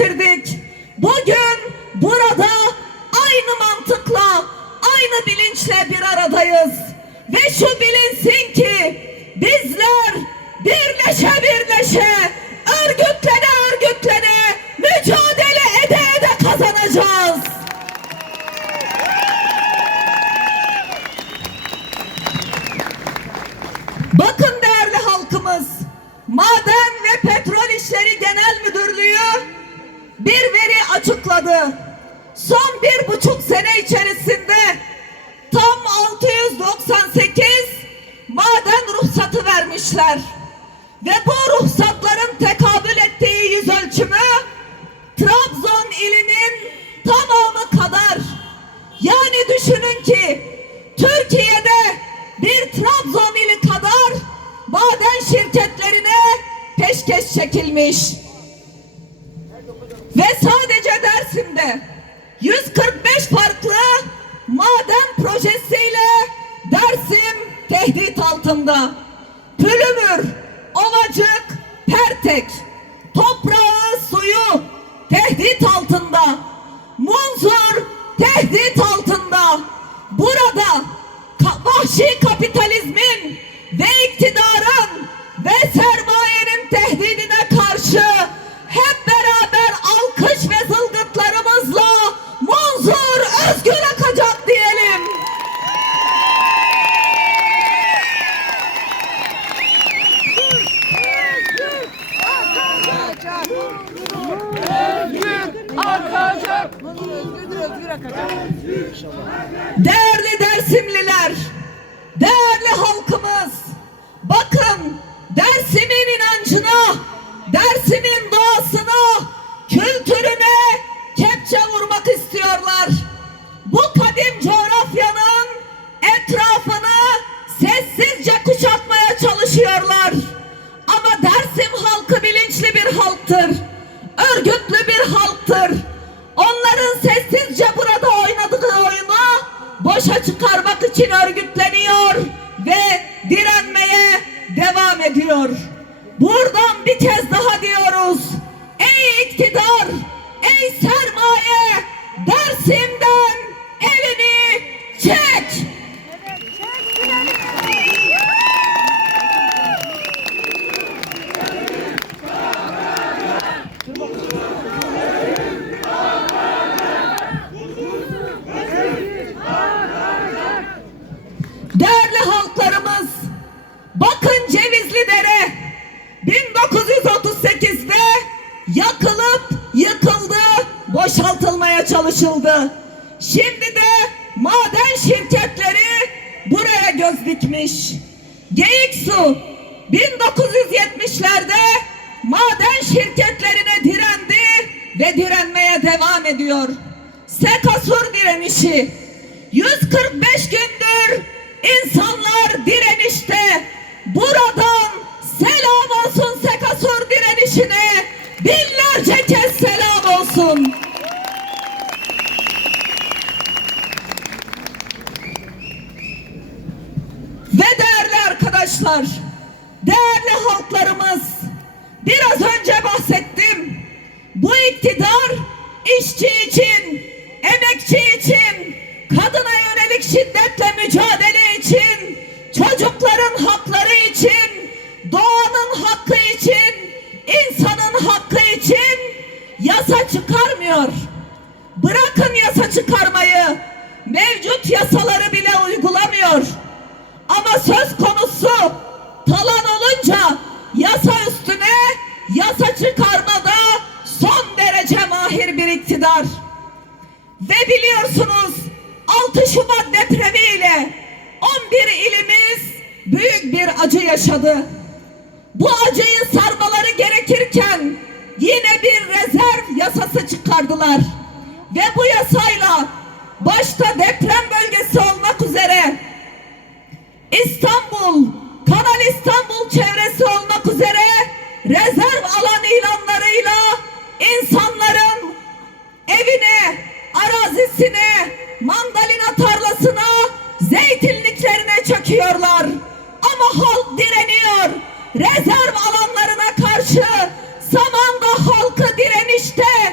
getirdik. Bugün burada aynı mantıkla, aynı bilinçle bir aradayız. Ve şu bilinsin ki bizler birleşe birleşe, örgütlene örgütlene mücadele ede ede kazanacağız. Bakın değerli halkımız, Maden ve Petrol İşleri Genel Müdürlüğü bir veri açıkladı. Son bir buçuk sene içerisinde tam 698 maden ruhsatı vermişler. Ve bu ruhsatların tekabül ettiği yüz ölçümü Trabzon ilinin tamamı kadar. Yani düşünün ki Türkiye'de bir Trabzon ili kadar maden şirketlerine peşkeş çekilmiş. Sadece Dersim'de 145 farklı maden projesiyle Dersim tehdit altında. Pülümür, Ovacık, Pertek, toprağı, suyu tehdit altında. Munzur tehdit altında. Burada vahşi kapitalizmin ve iktidarın ve sermayenin tehdidine karşı hep beraber alkış ve zılgıtlarımızla Munzur özgür akacak diyelim. Akacak. Özgür özgür akacak. Değerli Dersimliler, değerli halkımız, bakın İnancına, Dersim'in doğasına, kültürüne kepçe vurmak istiyorlar. Bu kadim coğrafyanın etrafını sessizce kuşatmaya çalışıyorlar. Ama Dersim halkı bilinçli bir halktır. Örgütlü bir halktır. Onların sessizce burada oynadığı oyunu boşa çıkarmak için örgütleniyor şirketleri buraya göz dikmiş. Geyiksu 1970'lerde maden şirketlerine direndi ve direnmeye devam ediyor. Sekasur direnişi 145 gündür insanlar direnişte. Buradan selam olsun Sekasur direnişine. Şiddetle mücadele için, çocukların hakları için, doğanın hakkı için, insanın hakkı için yasa çıkarmıyor. Bırakın yasa çıkarmayı, mevcut yasaları bile uygulamıyor. Ama söz konusu talan olunca yasa üstüne yasa çıkarmada son derece mahir bir iktidar. Ve biliyorsunuz 6 Şubat depremiyle 11 ilimiz büyük bir acı yaşadı. Bu acıyı sarmaları gerekirken yine bir rezerv yasası çıkardılar. Ve bu yasayla başta deprem bölgesi olmak üzere İstanbul, Kanal İstanbul çevresi olmak üzere rezerv alan ilanlarıyla insanların evine, arazisine, mandalina tarlasına, zeytinliklerine çöküyorlar. Ama halk direniyor. Rezerv alanlarına karşı Samandağ halkı direnişte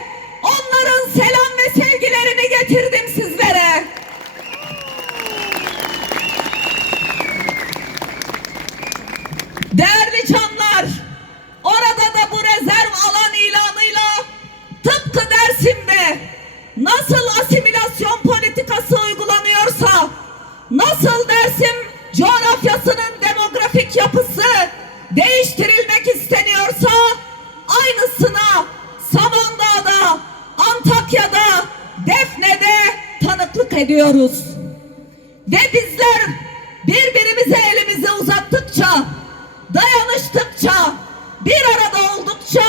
yapısı değiştirilmek isteniyorsa aynısına Samandağ'da, Antakya'da, Defne'de tanıklık ediyoruz. Ve bizler birbirimize elimizi uzattıkça, dayanıştıkça, bir arada oldukça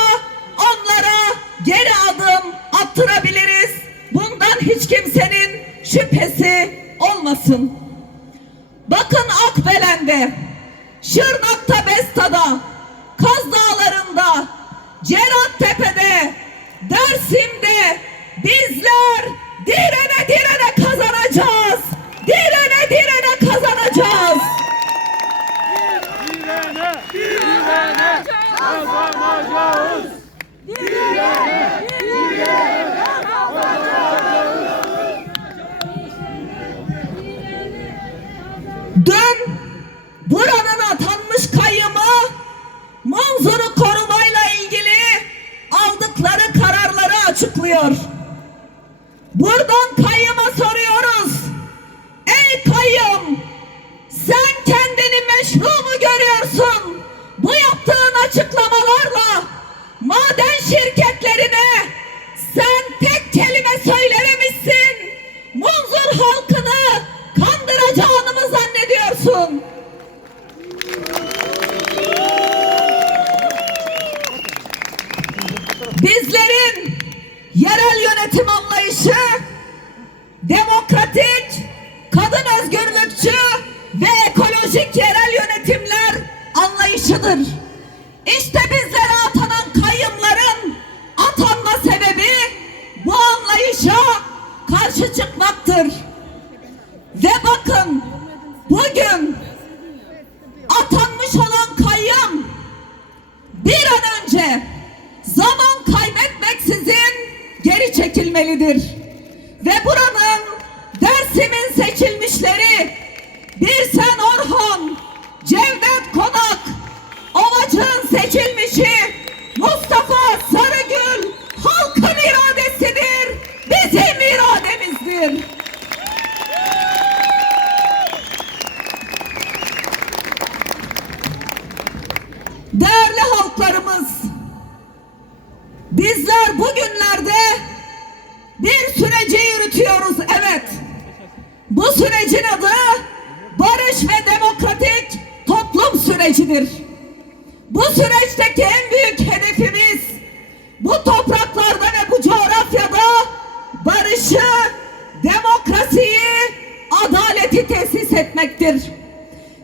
onlara geri adım attırabiliriz. Bundan hiç kimsenin şüphesi olmasın. Bakın Akbelen'de Şırnak'ta Besta'da, Kaz Dağları'nda, Cerattepe'de, Dersim'de bizler direne direne kazanacağız. Direne direne kazanacağız. Direne, direne kazanacağız. Buradan kayyıma soruyoruz. Ey kayyım sen kendini meşru mu görüyorsun? Bu yaptığın açıklamalarla maden şirketlerine sen tek kelime söylememişsin. Munzur halkını kandıracağını mı zannediyorsun? Bizlerin yerel yönetim anlayışı çıkmaktır. Ve bakın bugün atanmış olan kayyım bir an önce zaman kaybetmeksizin geri çekilmelidir. Ve buranın Dersim'in seçilmişleri Birsen Orhan, Cevdet Konak, Ovacık'ın seçilmişi bu sürecin adı barış ve demokratik toplum sürecidir. Bu süreçteki en büyük hedefimiz bu topraklarda ve bu coğrafyada barışı, demokrasiyi, adaleti tesis etmektir.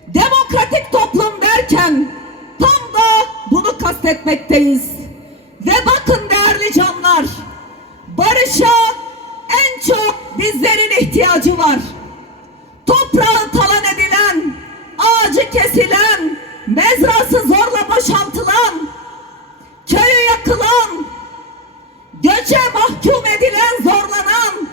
Demokratik toplum derken tam da bunu kastetmekteyiz. Ve bakın değerli canlar, barışa en çok bizlerin ihtiyacı var. Toprağı talan edilen, ağacı kesilen, mezrası zorla boşaltılan, köyü yakılan, göçe mahkum edilen, zorlanan,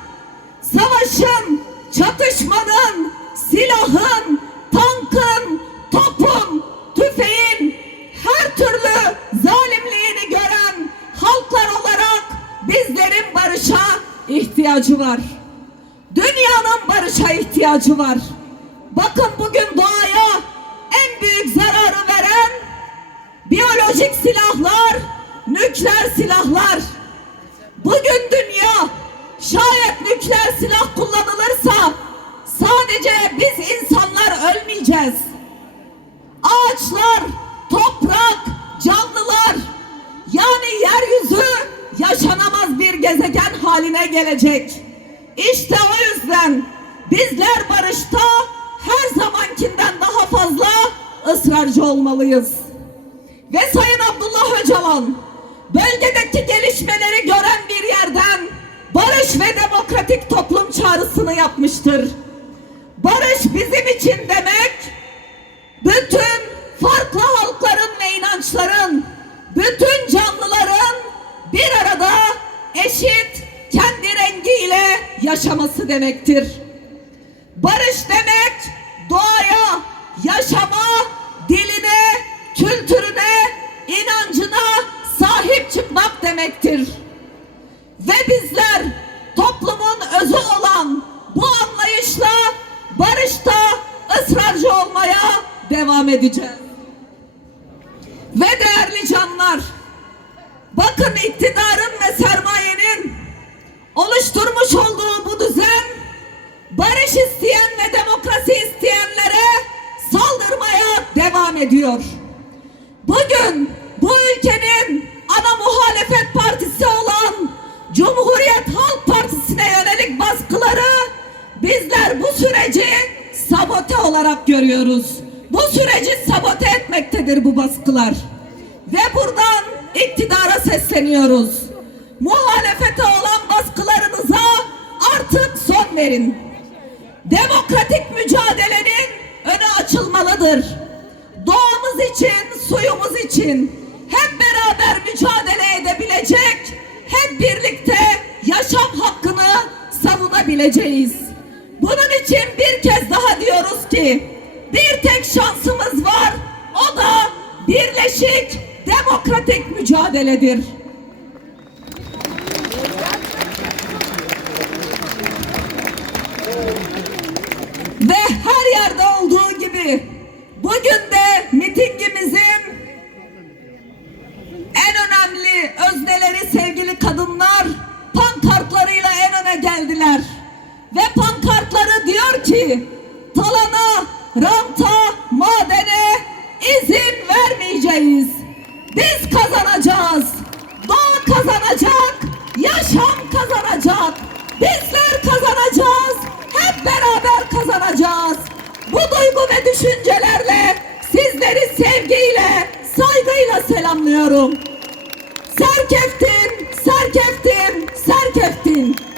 savaşın, çatışmanın, silahın, tankın, topun, tüfeğin her türlü zalimliğini gören halklar olarak bizlerin barışa ihtiyacı var. İhtiyacı var. Bakın bugün doğaya en büyük zararı veren biyolojik silahlar, nükleer silahlar. Bugün dünya şayet nükleer silah kullanılırsa sadece biz insanlar ölmeyeceğiz. Ağaçlar, toprak, canlılar yani yeryüzü yaşanamaz bir gezegen haline gelecek. İşte o yüzden bizler barışta her zamankinden daha fazla ısrarcı olmalıyız. Ve Sayın Abdullah Öcalan bölgedeki gelişmeleri gören bir yerden barış ve demokratik toplum çağrısını yapmıştır. Barış bizim için demek bütün farklı halkların ve inançların, bütün canlıların bir arada eşit kendi rengiyle yaşaması demektir. Barış demek doğaya, yaşama, diline, kültürüne, inancına sahip çıkmak demektir. Ve bizler toplumun özü olan bu anlayışla barışta ısrarcı olmaya devam edeceğiz. Ve değerli canlar, bakın iktidarın ve sermayenin oluşturmuş olduğu bu düzen barış isteyen ve demokrasi isteyenlere saldırmaya devam ediyor. Bugün bu ülkenin ana muhalefet partisi olan Cumhuriyet Halk Partisi'ne yönelik baskıları bizler bu süreci sabote olarak görüyoruz. Bu süreci sabote etmektedir bu baskılar. Ve buradan iktidara sesleniyoruz. Muhalefete olan baskılarınıza artık son verin. Demokratik mücadelenin önü açılmalıdır. Doğamız için, suyumuz için hep beraber mücadele edebilecek, hep birlikte yaşam hakkını savunabileceğiz. Bunun için bir kez daha diyoruz ki bir tek şansımız var. O da birleşik demokratik mücadeledir. Her yerde olduğu gibi bugün de mitingimizin en önemli özneleri sevgili kadınlar pankartlarıyla en öne geldiler. Ve pankartları diyor ki talana, ranta, madene izin vermeyeceğiz. Biz kazanacağız. Doğa kazanacak. Yaşam kazanacak. Bizler kazanacağız. Hep beraber kazanacağız. Bu duygu ve düşüncelerle sizleri sevgiyle, saygıyla selamlıyorum. Serkeftin, Serkeftin, Serkeftin.